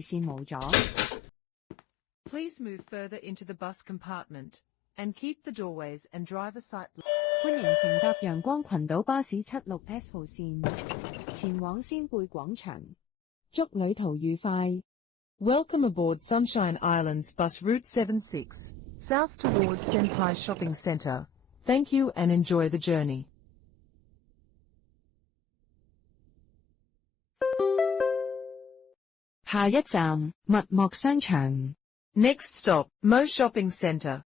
線冇咗。Please move further into the bus compartment and keep the doorways and driver side. 歡迎乘搭陽光群島巴士76S 號線，前往仙貝廣場。祝旅途愉快。Welcome aboard Sunshine Islands Bus Route 76, south towards Senpai Shopping Centre. Thank you and enjoy the journey. 下一站，麥莫商場。Next stop, Mo Shopping Centre.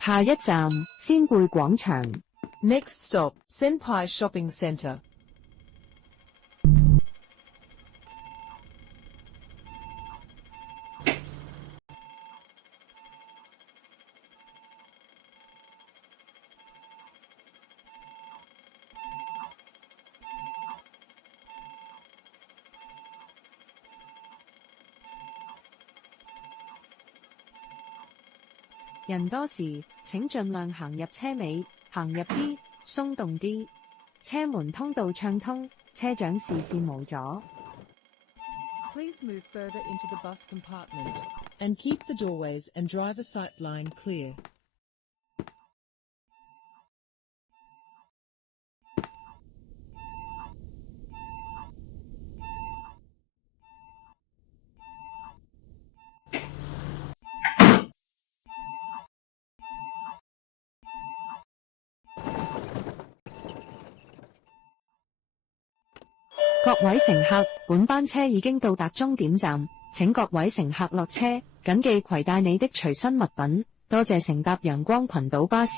下一站，仙貝廣場。Next stop, Senpai Shopping Centre. 人多時請盡量行入車尾，行入啲，鬆動啲，車門通道暢通，車長視線無阻。Please move further into the bus compartment and keep the doorways and driver sight line clear.各位乘客，本班車已經到達終點站，請各位乘客落車，謹記攜帶你的隨身物品。多謝乘搭陽光群島巴士。